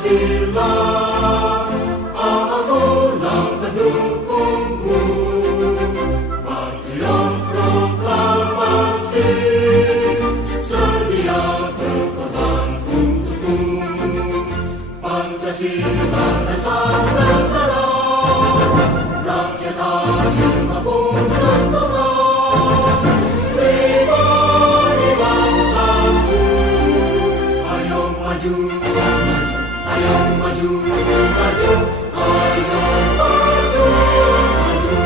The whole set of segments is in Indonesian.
Pancasila, akulah pendukungmu, patriot proklamasi, sedia berkorban untukmu. Pancasila dasar negara, rakyat adil maupun sentosa, pribadi bangsaku. Ayo maju, ayo maju, maju, ayo maju, maju.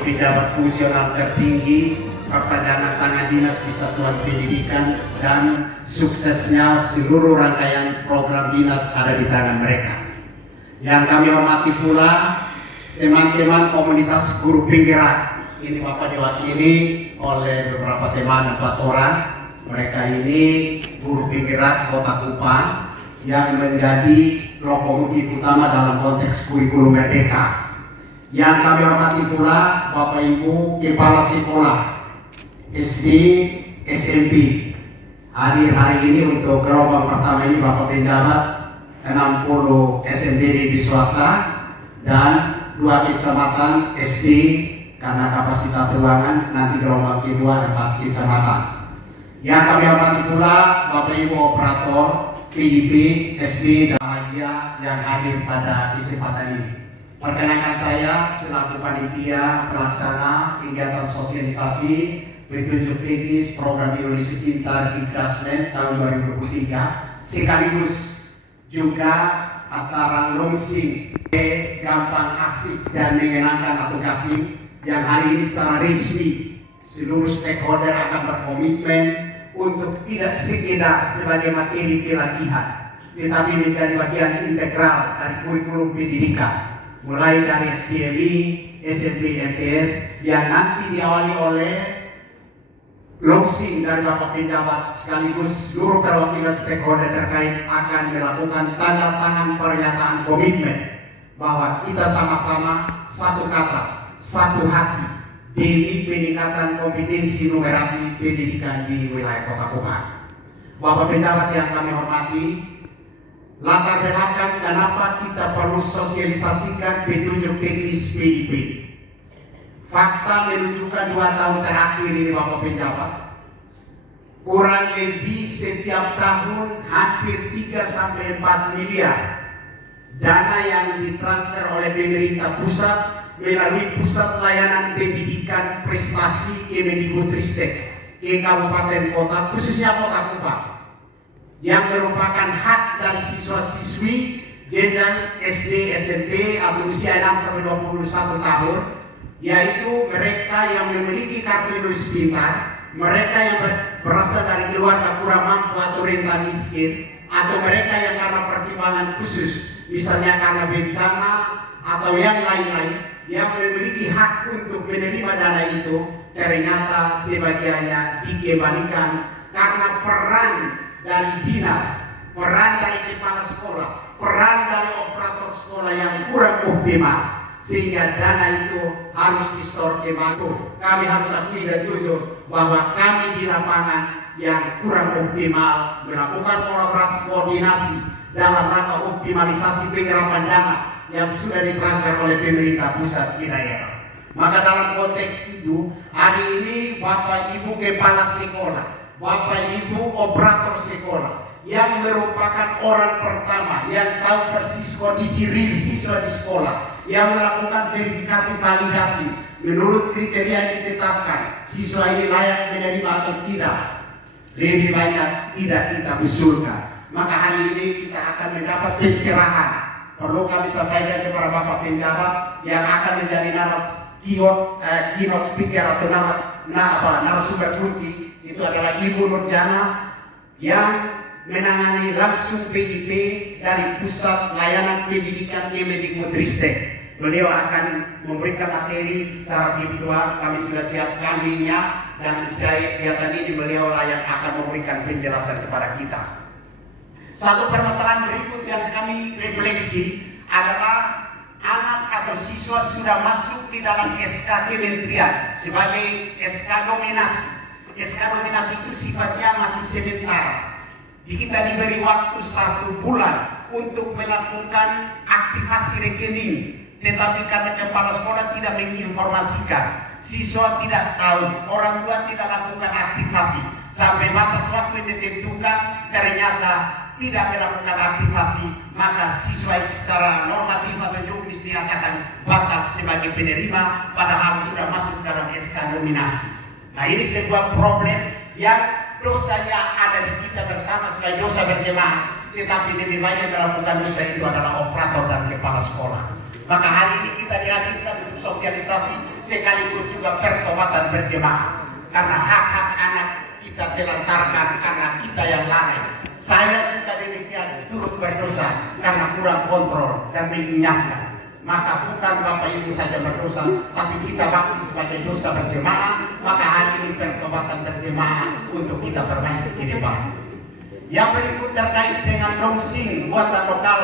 Pejabat fungsional tertinggi, perpanjangan tangan dinas di satuan pendidikan, dan suksesnya seluruh rangkaian program dinas ada di tangan mereka. Yang kami hormati pula teman-teman komunitas guru penggerak. Ini Bapak diwakili oleh beberapa teman, 4 orang. Mereka ini guru penggerak Kota Kupang yang menjadi lokomotif utama dalam konteks kurikulum merdeka. Yang kami hormati pula Bapak Ibu Kepala Sekolah SD, SMP. Hadir hari ini untuk gelombang pertama ini Bapak Pejabat 60 SMPD di swasta dan 2 kecamatan SD karena kapasitas ruangan, nanti gelombang kedua 4 kecamatan. Yang kami hormati pula Bapak Ibu Operator PIP, SD, dan bahagia yang hadir pada kesempatan ini. Perkenalkan saya selaku panitia pelaksana kegiatan sosialisasi petunjuk teknis program Indonesia Pintar Dikdasmen tahun 2023, sekaligus juga acara launching gampang asik dan menyenangkan atau kasih yang hari ini secara resmi seluruh stakeholder akan berkomitmen untuk tidak sekedar sebagai materi pelatihan, tetapi menjadi bagian integral dari kurikulum pendidikan, mulai dari SPMI, SMP, MTS yang nanti diawali oleh launching dari Bapak Pejabat sekaligus seluruh perwakilan stakeholder terkait akan melakukan tanda tangan pernyataan komitmen bahwa kita sama-sama satu kata, satu hati demi peningkatan kompetensi numerasi pendidikan di wilayah Kota Kupang. Bapak Pejabat yang kami hormati, latar belakang kenapa kita perlu sosialisasikan petunjuk teknis PIP. Fakta menunjukkan 2 tahun terakhir ini Bapak Pejabat, kurang lebih setiap tahun hampir 3-4 miliar dana yang ditransfer oleh pemerintah pusat melalui Pusat Layanan Pendidikan Prestasi Kemendikbudristek ke kabupaten kota, khususnya Kota Kupang, yang merupakan hak dari siswa-siswi jenjang SD, SMP atau usia 6 sampai 21 tahun, yaitu mereka yang memiliki kartu Indonesia Pintar, mereka yang berasal dari keluarga kurang mampu atau rentan miskin, atau mereka yang karena pertimbangan khusus, misalnya karena bencana atau yang lain-lain, yang memiliki hak untuk menerima dana itu, ternyata sebagiannya dikembalikan karena peran dari dinas, peran dari kepala sekolah, peran dari operator sekolah yang kurang optimal, sehingga dana itu harus di-store ke bank. Kami harus akui dan jujur bahwa kami di lapangan yang kurang optimal melakukan kolaborasi koordinasi dalam rangka optimalisasi penyerapan dana yang sudah ditransfer oleh pemerintah pusat di daerah. Maka dalam konteks itu, hari ini Bapak Ibu Kepala Sekolah, Bapak Ibu Operator Sekolah, yang merupakan orang pertama yang tahu persis kondisi real siswa di sekolah, yang melakukan verifikasi validasi menurut kriteria yang ditetapkan, siswa ini layak menerima atau tidak, lebih banyak tidak kita usulkan. Maka hari ini kita akan mendapat pencerahan. Perlu kami sampaikan kepada Bapak Penjabat yang akan menjadi keynote speaker atau narasumber kunci, itu adalah Ibu Nurjana yang menangani langsung PIP dari Pusat Layanan Pendidikan Kemendikbudristek. Beliau akan memberikan materi secara virtual, kami sudah siapkan linknya, dan saya kegiatan ini beliau yang akan memberikan penjelasan kepada kita. Satu permasalahan berikut yang kami refleksi adalah anak atau siswa sudah masuk di dalam SK Kementerian sebagai SK nominasi. SK nominasi itu sifatnya masih sementara. Kita diberi waktu 1 bulan untuk melakukan aktivasi rekening, tetapi karena kepala sekolah tidak menginformasikan, siswa tidak tahu, orang tua tidak lakukan aktivasi, sampai batas waktu yang ditentukan ternyata tidak melakukan aktivasi, maka siswa secara normatif atau juridis dinyatakan batal sebagai penerima padahal sudah masuk dalam SK nominasi. Nah, ini sebuah problem yang dosanya ada di kita bersama sebagai dosa berjemaah, tetapi lebih banyak melakukan dosa itu adalah operator dan kepala sekolah. Maka hari ini kita dihadirkan untuk sosialisasi sekaligus juga pertobatan berjemaah, karena hak-hak anak kita telantarkan karena kita yang lalai. Saya juga demikian turut berdosa karena kurang kontrol dan mengingatkan. Maka bukan Bapak Ibu saja berdosa, tapi kita bakti sebagai dosa berjemaah. Maka hari ini pertobatan berjemaah untuk kita perbaiki ke depan. Yang berikut terkait dengan dongeng buatan lokal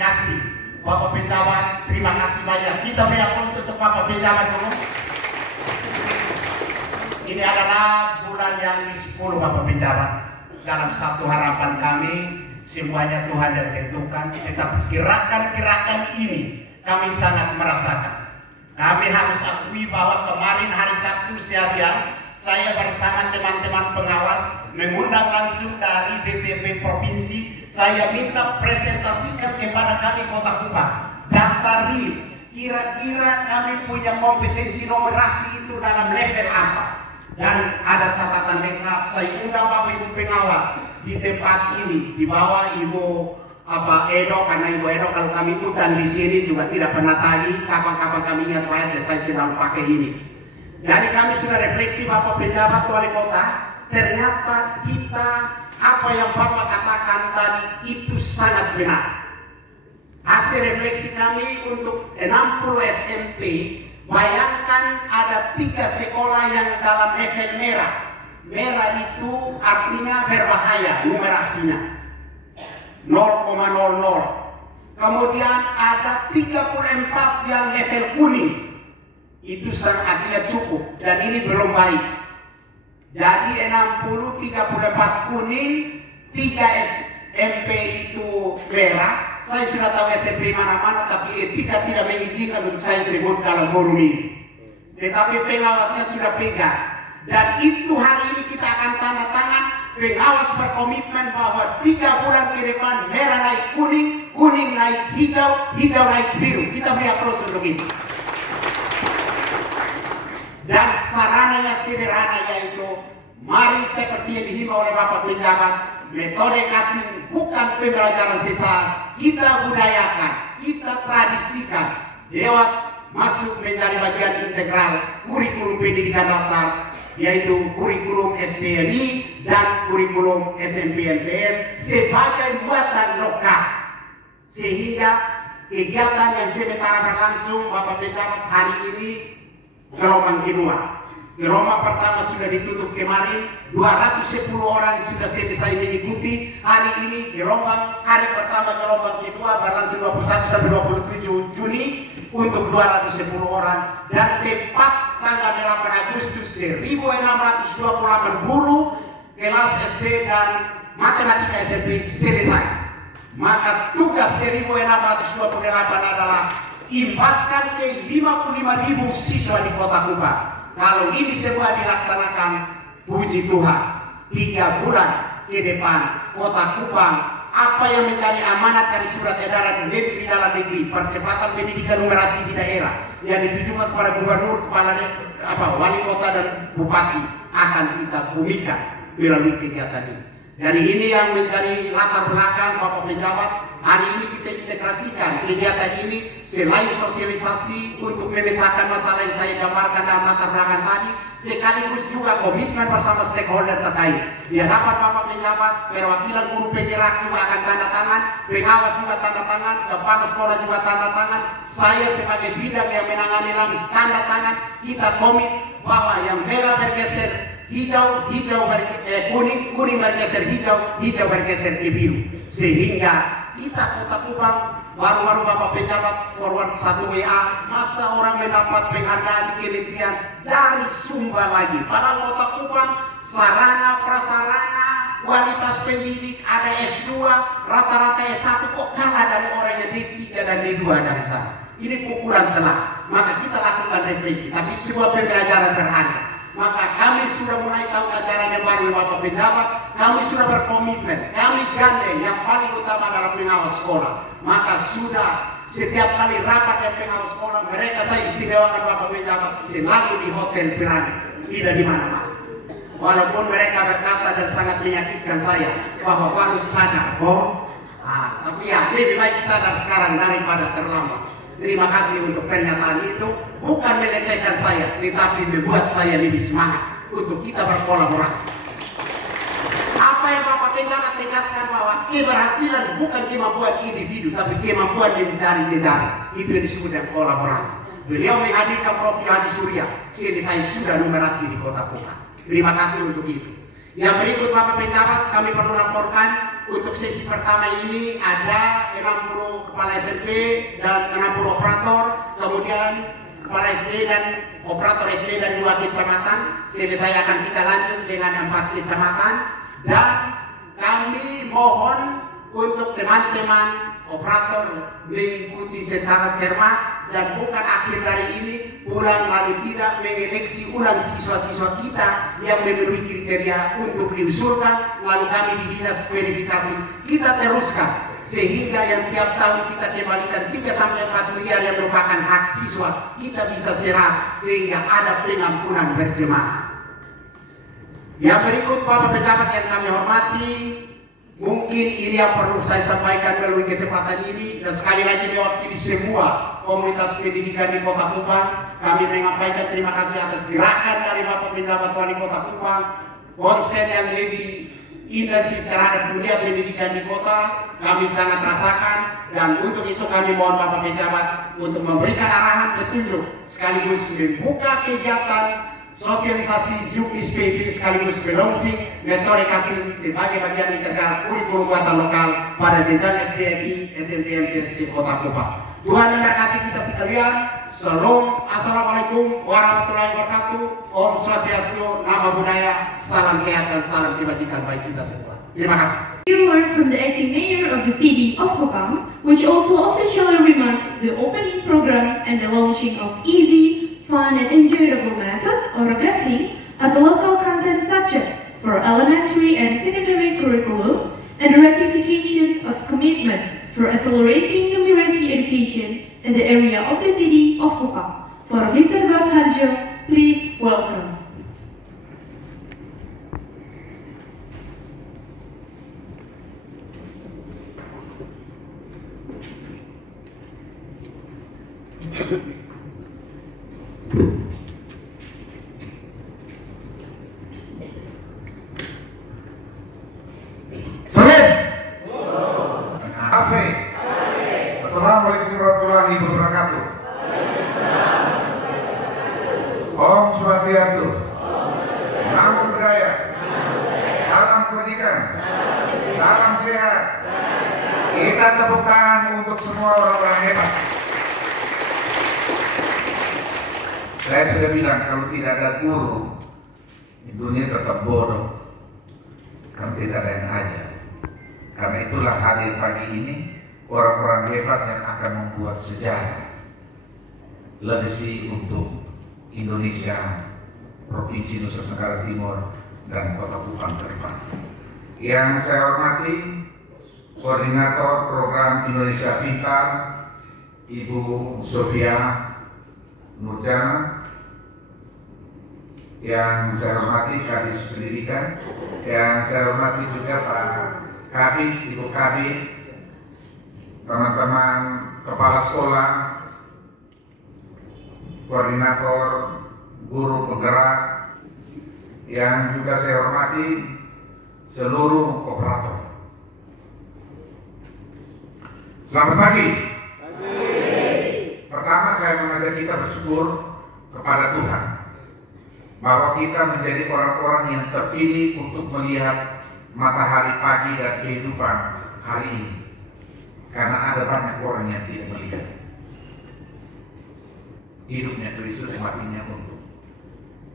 kasih. Bapak Pejabat, terima kasih banyak. Kita beri aplaus untuk Bapak Pejabat dulu. Ini adalah bulan yang ke-10 Bapak Pejabat. Dalam satu harapan kami, semuanya Tuhan yang tentukan, tetapi gerakan-gerakan ini kami sangat merasakan. Kami harus akui bahwa kemarin hari Sabtu seharian, saya bersama teman-teman pengawas mengundang langsung dari BPP Provinsi. Saya minta presentasikan kepada kami Kota Kupang daftar real, kira-kira kami punya kompetensi numerasi itu dalam level apa. Dan ada catatan lengkap. Saya undang Bapak Ibu pengawas di tempat ini, di bawah Ibu Edo, karena Ibu Edo kalau kami hutan di sini juga tidak pernah tagih. Kapan-kapan kami ingat rakyat, saya sedang pakai ini. Jadi kami sudah refleksi Bapak Pejabat Wali Kota, ternyata kita apa yang Bapak katakan tadi itu sangat benar. Hasil refleksi kami untuk 60 SMP. Bayangkan ada 3 sekolah yang dalam level merah. Merah itu artinya berbahaya numerasinya 0,00. Kemudian ada 34 yang level kuning. Itu artinya cukup dan ini belum baik. Jadi 60, 34 kuning, 3 SMP itu merah. Saya sudah tahu SMP mana-mana, tapi etika tidak mengizinkan untuk saya sebut dalam forum ini. Tetapi pengawasnya sudah pegang. Dan itu hari ini kita akan tanda tangan, pengawas berkomitmen bahwa 3 bulan ke depan merah naik kuning, kuning naik hijau, hijau naik biru. Kita beri aplaus untuk itu. sarananya sederhana, yaitu mari seperti yang dihimbau oleh Bapak Penjabat, metode kasih bukan pembelajaran sisa, kita budayakan, kita tradisikan, lewat masuk menjadi bagian integral kurikulum pendidikan dasar, yaitu kurikulum SPNI dan kurikulum SNPMTN sebagai muatan lokal, sehingga kegiatan yang sementara berlangsung Bapak Penjabat hari ini gelombang kedua. Gelombang pertama sudah ditutup kemarin, 210 orang sudah selesai mengikuti. Hari ini gelombang hari pertama gelombang kedua berlangsung 21 sampai 27 Juni untuk 210 orang, dan tepat tanggal 8 Agustus 1628 guru kelas SD dan matematika SMP selesai. Maka tugas 1628 adalah imbaskan ke 55.000 siswa di Kota Kupang. Kalau ini semua dilaksanakan, puji Tuhan, 3 bulan ke depan Kota Kupang, apa yang menjadi amanat dari surat edaran Menteri Dalam Negeri percepatan pendidikan numerasi di daerah yang ditujukan kepada gubernur, kepala wali kota dan bupati akan kita bumikan melalui kegiatan ini. Jadi ini yang menjadi latar belakang Bapak Penjabat. Hari ini kita integrasikan kegiatan ini selain sosialisasi untuk memecahkan masalah yang saya gambarkan dalam latar belakang tadi, sekaligus juga komitmen bersama stakeholder terkait. Di hadapan Bapak Penjabat, perwakilan guru penggerak juga akan tanda tangan, pengawas juga tanda tangan, kepala sekolah juga tanda tangan, saya sebagai bidang yang menangani lagi tanda tangan. Kita komit bahwa yang merah bergeser hijau, kuning, kuning bergeser hijau, hijau bergeser ke biru, sehingga kita Kota Kupang, baru-baru Bapak Penjabat forward 1 WA, masa orang mendapat penghargaan di kementerian dari Sumba lagi. Padahal Kota Kupang sarana prasarana kualitas pendidik ada S2, rata-rata S1 kok kalah dari orang yang D3 dan D2 dari sana. Ini pukulan telak. Maka kita lakukan refleksi, tapi sebuah pembelajaran berharga. Maka kami sudah mulai tahu ajaran yang baru Bapak Penjabat, kami sudah berkomitmen, kami gandeng yang paling utama adalah pengawas sekolah. Maka sudah setiap kali rapat yang pengawas sekolah, mereka saya istimewakan Bapak Penjabat selalu di Hotel Piranha, tidak di mana-mana. Walaupun mereka berkata dan sangat menyakitkan saya bahwa baru sadar kok, tapi ya lebih baik sadar sekarang daripada terlambat. Terima kasih untuk pernyataan itu, bukan melecehkan saya, tetapi membuat saya lebih semangat untuk kita berkolaborasi. Apa yang Bapak Penjabat tegaskan bahwa keberhasilan bukan kemampuan individu, tapi kemampuan mencari jejaring. Itu yang disebut dengan kolaborasi. Beliau menghadirkan Prof. Hadi Surya, selesai sudah numerasi di Kota Kupang. Terima kasih untuk itu. Yang berikut Bapak Penjabat, kami perlu laporkan untuk sesi pertama ini ada 60 kepala SMP dan 60 operator, kemudian kepala SD dan operator SD dan 2 kecamatan. Selesai akan kita lanjut dengan 4 kecamatan, dan kami mohon untuk teman-teman operator mengikuti secara cermat dan bukan akhir dari ini pulang lalu tidak mengeleksi ulang siswa-siswa kita yang memenuhi kriteria untuk diusulkan, lalu kami di dinas verifikasi kita teruskan sehingga yang tiap tahun kita kembalikan 3-4 miliar yang merupakan hak siswa kita bisa serap sehingga ada pengampunan berjemaah. Yang berikut Bapak Penjabat yang kami hormati, mungkin ini yang perlu saya sampaikan melalui kesempatan ini, dan sekali lagi mewakili semua komunitas pendidikan di Kota Kupang, kami menyampaikan terima kasih atas gerakan dari Bapak Penjabat Wali Kota Kupang, konsen yang lebih intensif terhadap dunia pendidikan di kota, kami sangat rasakan, dan untuk itu kami mohon Bapak Penjabat untuk memberikan arahan petunjuk sekaligus membuka kegiatan sosialisasi juknis PP sekaligus melonsing metode kasih sebagai bagian integral kurikulum buatan lokal pada jenjang SDMI SNPMTS Kota Kupang. Tuhan memberkati kita sekalian. Shalom, assalamualaikum warahmatullahi wabarakatuh. Om Swastiastu, Nama Budaya, salam sehat dan salam kebajikan bagi kita semua. Terima kasih. You heard from the acting mayor of the city of Kupang, which also officially remarks the opening program and the launching of easy, fun and enjoyable method or blessing as a local content subject for elementary and secondary curriculum, and the ratification of commitment for accelerating numeracy education in the area of the city of Kupang. For Mr. God Harjo, please Welcome. Assalamualaikum warahmatullahi wabarakatuh. Om Swastiastu. Namo Buddhaya. Salam kebajikan. Salam sehat. Kita tepuk tangan untuk semua orang-orang hebat. Saya sudah bilang kalau tidak ada guru, dunia tetap bodoh. Kan tidak ada yang ajar. Karena itulah hadir pagi ini orang-orang hebat yang akan membuat sejarah, legacy untuk Indonesia, Provinsi Nusa Tenggara Timur, dan Kota Kupang ke depan. Yang saya hormati, Koordinator Program Indonesia Pintar, Ibu Sofia Nurjana. Yang saya hormati Kadis Pendidikan, yang saya hormati juga Pak Kabid, Ibu Kabid, teman-teman kepala sekolah, koordinator, guru penggerak, yang juga saya hormati seluruh operator. Selamat pagi. Pertama saya mengajak kita bersyukur kepada Tuhan bahwa kita menjadi orang-orang yang terpilih untuk melihat matahari pagi dan kehidupan hari ini. Karena ada banyak orang yang tidak melihat. Hidupnya Kristus, matinya untuk.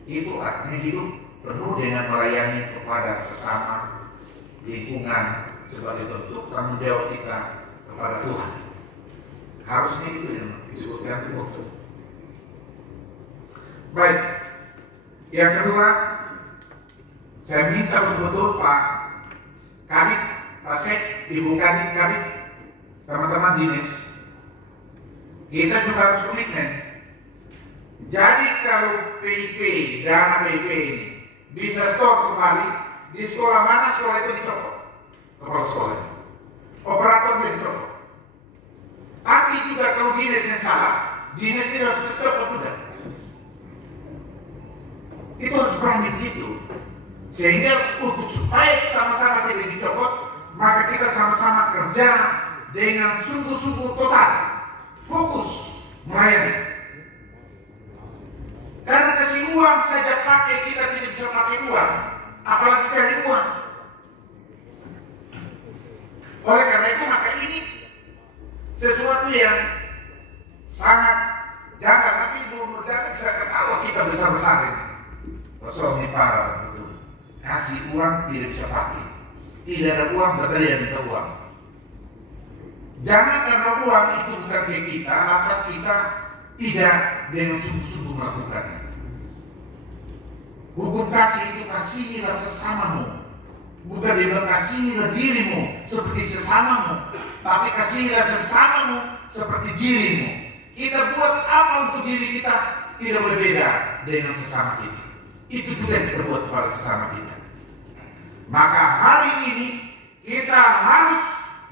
Itu artinya hidup penuh dengan melayani kepada sesama, lingkungan, sebagai bentuk tanggung jawab kita kepada Tuhan. Harusnya itu yang disebutkan untuk. Baik, yang kedua, saya minta betul-betul Pak Kabid, Pak Sek, Ibu Kabid, teman-teman dinas, kita juga harus komitmen. Jadi kalau PIP, dana PIP ini bisa store kembali, di sekolah mana sekolah itu dicopot, kepala sekolah, operatornya dicopot. Tapi juga kalau dinas yang salah, dinas itu harus dicopot juga. Itu harus berani begitu. Sehingga untuk supaya sama-sama tidak dicopot, maka kita sama-sama kerja dengan sungguh-sungguh total, fokus melayani. Karena kasih uang saja pakai, kita tidak bisa pakai uang, apalagi cari uang. Oleh karena itu maka ini sesuatu yang sangat janggal. Nanti Ibu Nurjana bisa ketawa kita besar-besarin. Soalnya parah betul. Kasih uang tidak bisa pakai. Tidak ada uang, berarti dia minta uang. Jangan karena uang itu bukan ke kita, lantas kita tidak dengan sungguh-sungguh melakukannya. Hukum kasih itu kasihilah sesamamu. Bukan dibilang kasihilah dirimu seperti sesamamu, tapi kasihilah sesamamu seperti dirimu. Kita buat apa untuk diri kita tidak boleh beda dengan sesama kita. Itu juga yang kita buat kepada sesama kita. Maka hari ini kita harus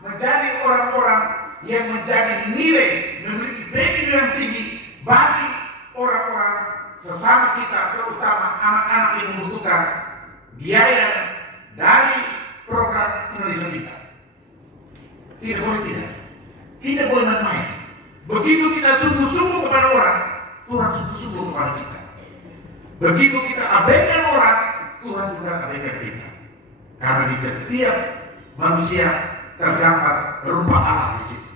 menjadi orang-orang yang menjadi nilai, memiliki value yang tinggi bagi orang-orang sesama kita, terutama anak-anak yang membutuhkan biaya dari program Indonesia kita. Tidak boleh tidak. Tidak boleh main-main. Begitu kita sungguh-sungguh kepada orang, Tuhan sungguh-sungguh kepada kita. Begitu kita abaikan orang, Tuhan juga abaikan kita. Karena di setiap manusia tergambar rupa Allah di situ.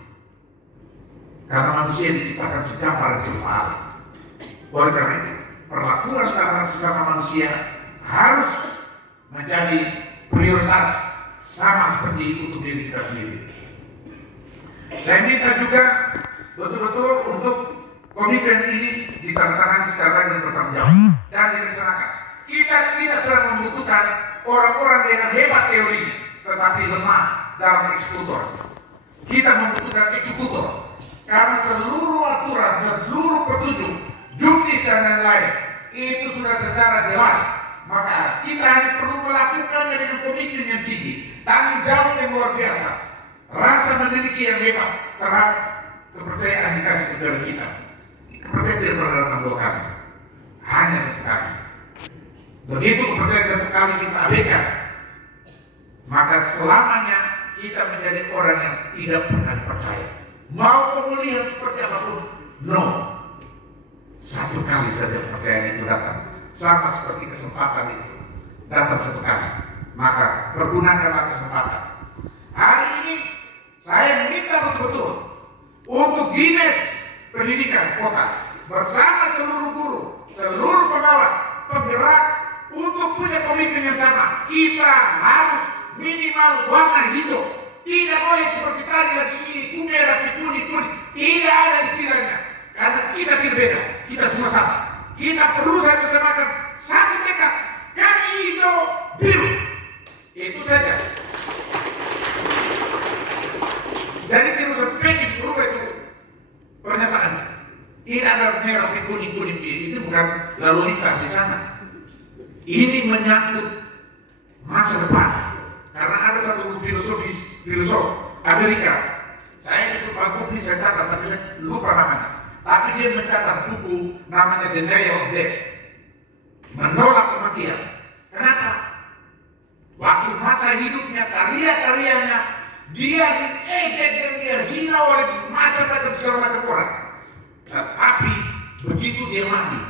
Karena manusia diciptakan segambar dan serupa Allah. Oleh karena itu, perlakuan terhadap sesama manusia harus menjadi prioritas sama seperti itu untuk diri kita sendiri. Saya minta juga betul-betul untuk komitmen ini ditandatangani secara baik dan bertanggung jawab dan dilaksanakan. Kita tidak sedang membutuhkan orang-orang dengan hebat teorinya, tetapi lemah dalam eksekutor. Kita membutuhkan eksekutor karena seluruh aturan, seluruh petunjuk, juknis dan lain-lain itu sudah secara jelas. Maka kita hanya perlu melakukannya dengan komitmen yang tinggi, tanggung jawab yang luar biasa, rasa memiliki yang hebat terhadap kepercayaan dikasih kepada kita. Kepercayaan tidak pernah datang 2 kali, hanya 1 kali. Begitu kepercayaan 1 kali kita abaikan, maka selamanya kita menjadi orang yang tidak pernah dipercaya. Mau pemulihan seperti apapun, no. 1 kali saja kepercayaan itu datang, sama seperti kesempatan itu datang 1 kali. Maka pergunakanlah kesempatan. Hari ini saya minta betul-betul untuk Dinas Pendidikan Kota bersama seluruh guru, seluruh pengawas, penggerak untuk punya komitmen yang sama. Kita harus minimal warna hijau. Tidak boleh seperti tadi lagi ini merah, kuning. Tidak ada istilahnya. Karena kita tidak beda. Kita semua sama. Kita perlu saja samakan satu tekad. Kami hijau biru. Itu saja. Jadi tidak usah pengen berubah itu pernyataannya. Tidak ada merah, kuning biru. Itu bukan lalu lintas di sana. Ini menyangkut masa depan. Karena ada satu filosof Amerika. Saya ikut Pak Gubni, saya catat, tapi saya lupa namanya. Tapi dia mencatat buku namanya Denial of Death, menolak kematian. Kenapa? Waktu masa hidupnya, karya-karyanya, dia diejek dan dia hina oleh macam-macam segala macam orang. Tetapi begitu dia mati,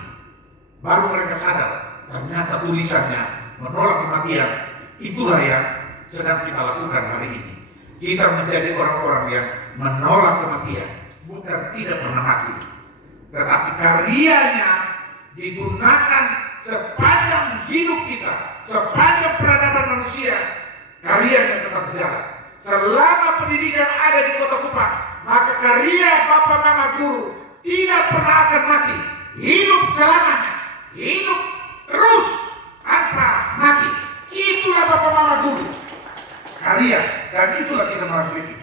baru mereka sadar ternyata tulisannya menolak kematian. Itulah yang sedang kita lakukan hari ini. Kita menjadi orang-orang yang menolak kematian, bukan tidak pernah mati, tetapi karyanya digunakan sepanjang hidup kita, sepanjang peradaban manusia. Karyanya tetap berjalan. Selama pendidikan ada di Kota Kupang, maka karya Bapak Mama Guru tidak pernah akan mati. Hidup selamanya, hidup terus tanpa mati. Itulah Bapak Mama Guru, karya, dan itulah kita harus bikin.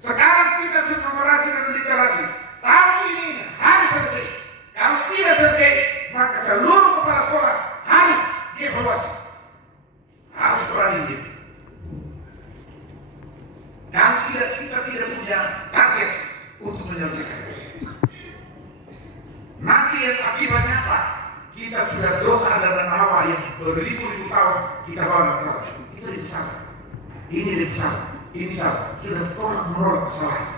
Sekarang kita sudah numerasi dan literasi. Tahun ini harus selesai. Kalau tidak selesai, maka seluruh kepala sekolah harus dievaluasi. Harus berani gitu. Kalau kita tidak punya target untuk menyelesaikan. Nanti yang akibatnya apa? Kita sudah dosa dan hawa yang beribu-ribu tahun kita bawa ke dalam. Itu lebih salah. Ini lebih salah. Ini salah. Sudah menolak kesalahan.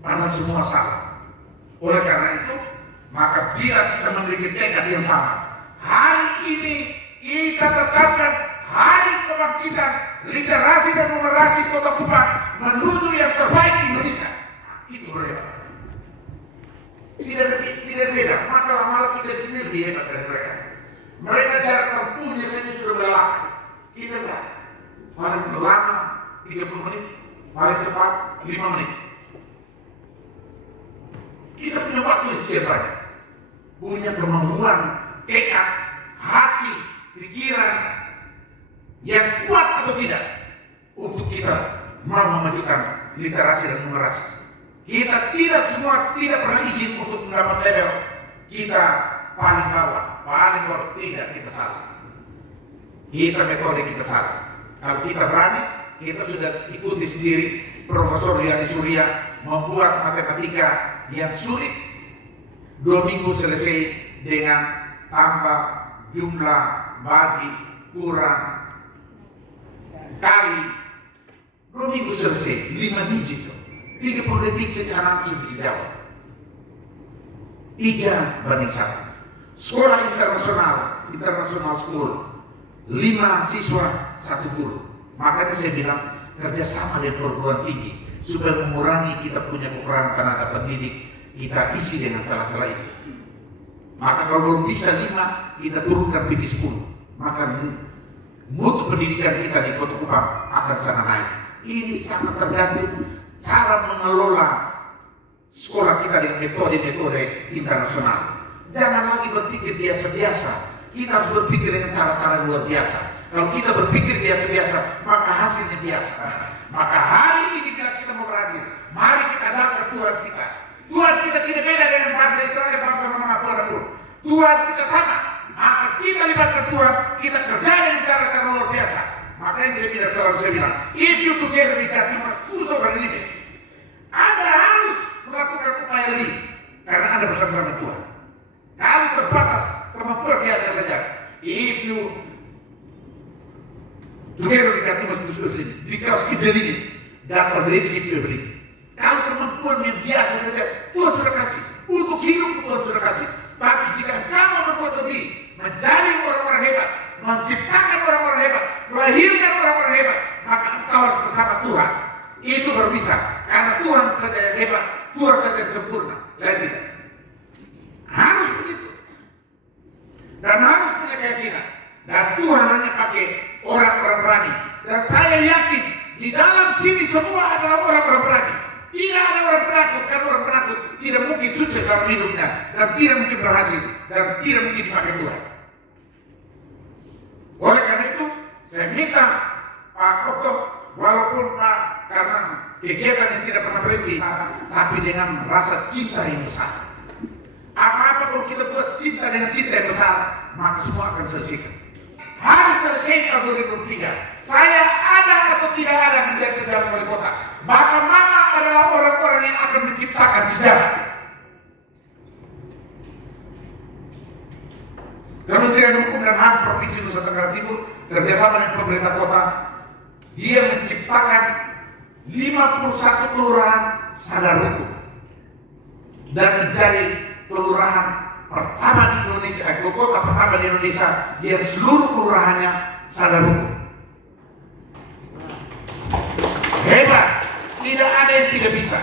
Padahal semua salah. Oleh karena itu, maka bila kita memiliki tekad yang sama, hari ini kita tetapkan hari kebangkitan literasi dan numerasi Kota Kupang menuju yang terbaik di Indonesia. Itu berbeda. Tidak beda. Maka malah kita di sini lebih hebat dari mereka. Mereka jarak tempuhnya saja sudah berlaku. Kita tidak. Paling lama 30 menit, paling cepat 5 menit. Kita punya waktu yang sekian banyak. Punya kemampuan, tekad, hati, pikiran yang kuat atau tidak untuk kita mau memajukan literasi dan numerasi. Kita tidak pernah izin untuk mendapat level kita paling bawah, paling bawah. Tidak, kita salah. Kita metode kita salah. Kalau kita berani, kita sudah ikuti sendiri Profesor Yani Surya membuat matematika yang sulit 2 minggu selesai dengan tambah, jumlah, bagi, kurang, kali 2 minggu selesai 5 digit 30 detik saja anak sudah bisa jawab. 3:1. Sekolah internasional school 5 siswa 1 guru. Makanya saya bilang kerjasama dengan perguruan tinggi supaya mengurangi kita punya kekurangan tenaga pendidik, kita isi dengan celah-celah itu. Maka kalau belum bisa 5, kita turunkan menjadi 10. Maka mutu pendidikan kita di Kota Kupang akan sangat naik. Ini sangat tergantung cara mengelola sekolah kita dengan metode-metode internasional. Jangan lagi berpikir biasa-biasa. Kita harus berpikir dengan cara-cara luar biasa. Kalau kita berpikir biasa-biasa, maka hasilnya biasa. Maka hari ini bila kita mau berhasil, mari kita datang Tuhan kita. Tuhan kita tidak beda dengan bangsa Israel, bangsa manapun. Tuhan kita sama. kita libatkan Tuhan, kita kerja dengan cara-cara luar biasa. Makanya saya bilang, if you together with God, you must push over the limit. Anda harus melakukan upaya lebih, karena Anda bersama-sama Tuhan. Kalau terbatas, kemampuan biasa saja. If you together with God, you must push over the limit. Because if the limit, that ability give you ability. Kalau kemampuan yang biasa saja, Tuhan sudah kasih. Untuk hidup Tuhan sudah kasih. Tapi jika engkau mau berbuat lebih, menjadi orang-orang hebat, menciptakan orang-orang hebat, melahirkan orang-orang hebat, maka engkau harus bersama Tuhan. Itu baru bisa. Karena Tuhan saja yang hebat, Tuhan saja yang sempurna. Lain tidak. Harus begitu. Dan harus punya keyakinan. Dan Tuhan hanya pakai orang-orang berani. Dan saya yakin di dalam sini semua adalah orang-orang berani. Tidak ada orang penakut, karena orang penakut tidak mungkin sukses dalam hidupnya, dan tidak mungkin berhasil, dan tidak mungkin dipakai Tuhan. Oleh karena itu, saya minta Pak Okto, walaupun Pak karena kegiatan yang tidak pernah berhenti, tapi dengan rasa cinta yang besar. Apa-apa kalau kita buat cinta dengan cinta yang besar, maka semua akan selesai. Harus selesai tahun 2003. Saya ada atau tidak ada menjadi pejabat wali kota. Bapak Mama adalah orang-orang yang akan menciptakan sejarah. Kementerian Hukum dan HAM Provinsi Nusa Tenggara Timur kerjasama dengan pemerintah kota, dia menciptakan 51 kelurahan sadar hukum dan menjadi kelurahan pertama di Indonesia, kota pertama di Indonesia yang seluruh kelurahannya sadar hukum. Hebat, tidak ada yang tidak bisa.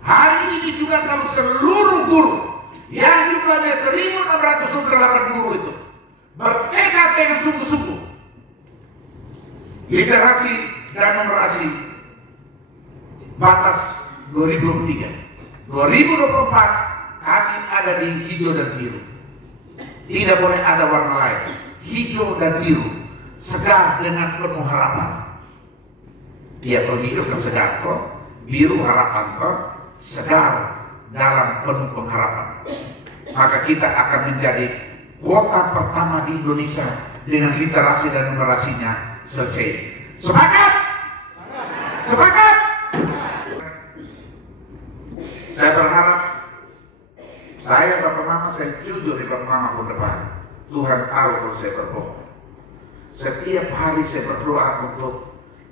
Hari ini juga kalau seluruh guru yang jumlahnya 1.628 guru itu bertekad dengan sungguh-sungguh, literasi dan numerasi batas 2023, 2024 kami ada di hijau dan biru. Tidak boleh ada warna lain. Hijau dan biru, segar dengan penuh harapan. Dia hidup dan segar kok, biru harapan kok, segar dalam penuh pengharapan. Maka kita akan menjadi kota pertama di Indonesia dengan literasi dan numerasinya selesai. Sepakat? Sepakat? Saya berharap saya Bapak Mama, saya jujur di Bapak Mama pun depan. Tuhan tahu kalau saya berbohong. Setiap hari saya berdoa untuk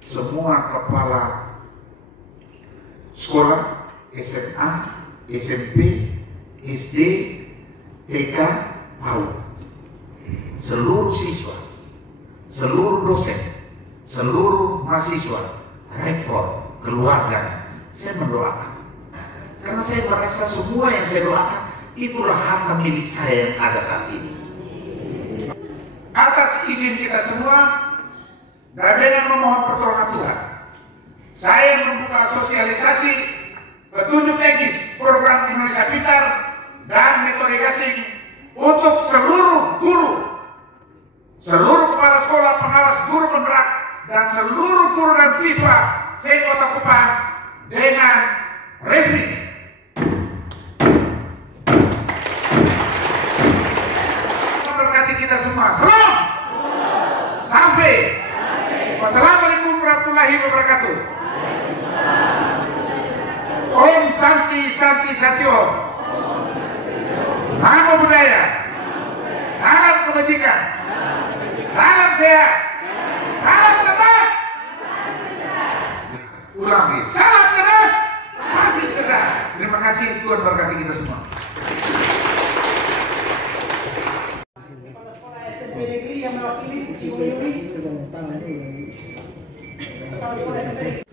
semua kepala sekolah, SMA, SMP, SD, TK, PAUD, seluruh siswa, seluruh dosen, seluruh mahasiswa, rektor, keluarga, saya mendoakan. Karena saya merasa semua yang saya doakan itulah harta milik saya yang ada saat ini. Atas izin kita semua dan dengan memohon pertolongan Tuhan, saya membuka sosialisasi petunjuk teknis program Indonesia Pintar dan metode gasing untuk seluruh guru, seluruh kepala sekolah, pengawas guru penggerak, dan seluruh guru dan siswa se-Kota Kupang dengan resmi. Memberkati kita semua. Salam. Sampai. Wassalamualaikum warahmatullahi wabarakatuh. Om Santi Santi Santi Om. Namo Buddhaya. Salam kebajikan. Salam sehat. Salam cerdas. Ulangi. Salam cerdas. Pasti cerdas. Terima kasih, Tuhan berkati kita semua. Kepala Sekolah SMP Negeri yang mewakili Ciwuyuri. Kepala Sekolah SMP Negeri.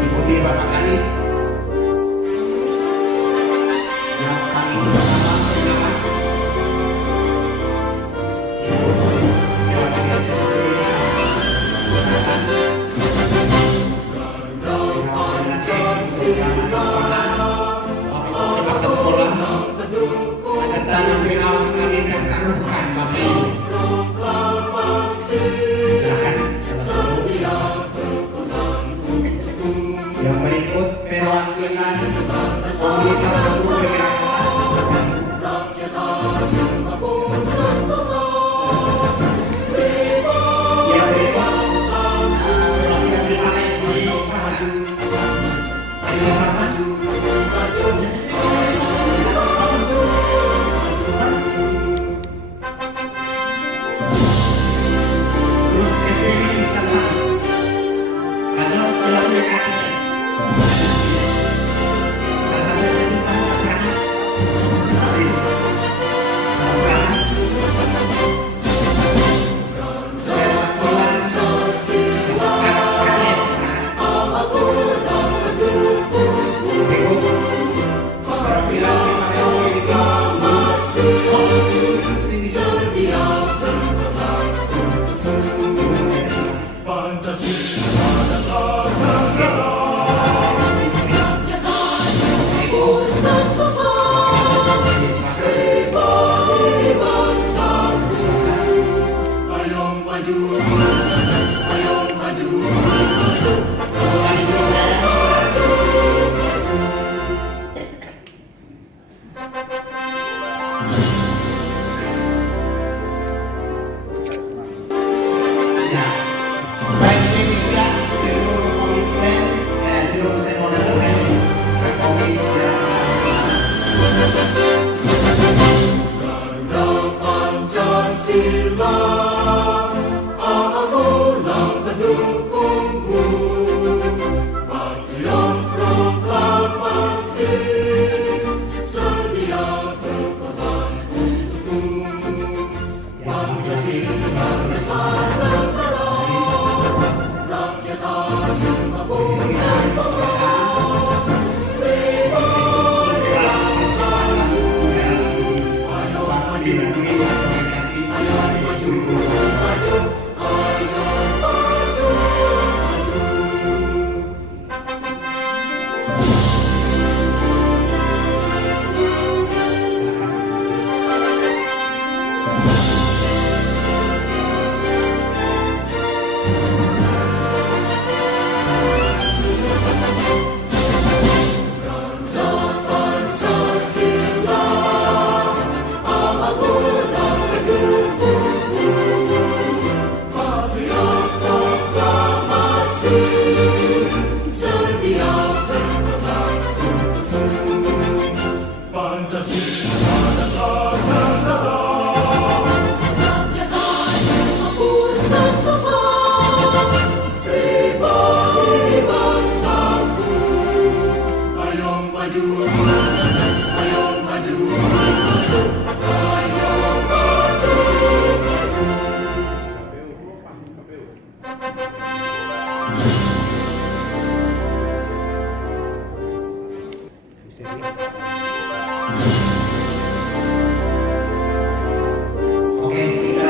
Ikuti Bapak Anies yang kami bersama dengan ada tanam pengawas kami dan tanamkan kami. Yang berikut Oke, kita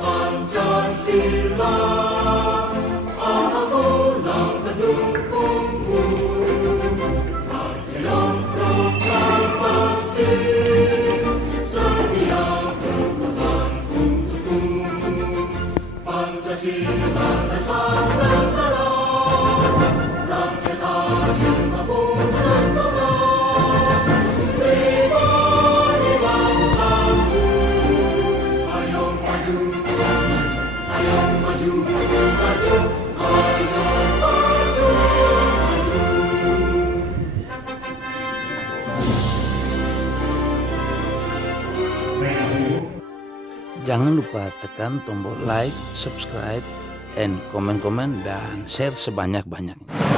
Pancasila, akulah pendukungmu. Rakyat proklamasi, sedia berkorban untukmu. Pancasila dasar negara, rakyat adil maupun sentosa. Pribadi bangsaku, ayo maju, ayo maju, maju, ayo maju, maju. Jangan lupa tekan tombol like, subscribe, and komen-komen dan share sebanyak-banyaknya.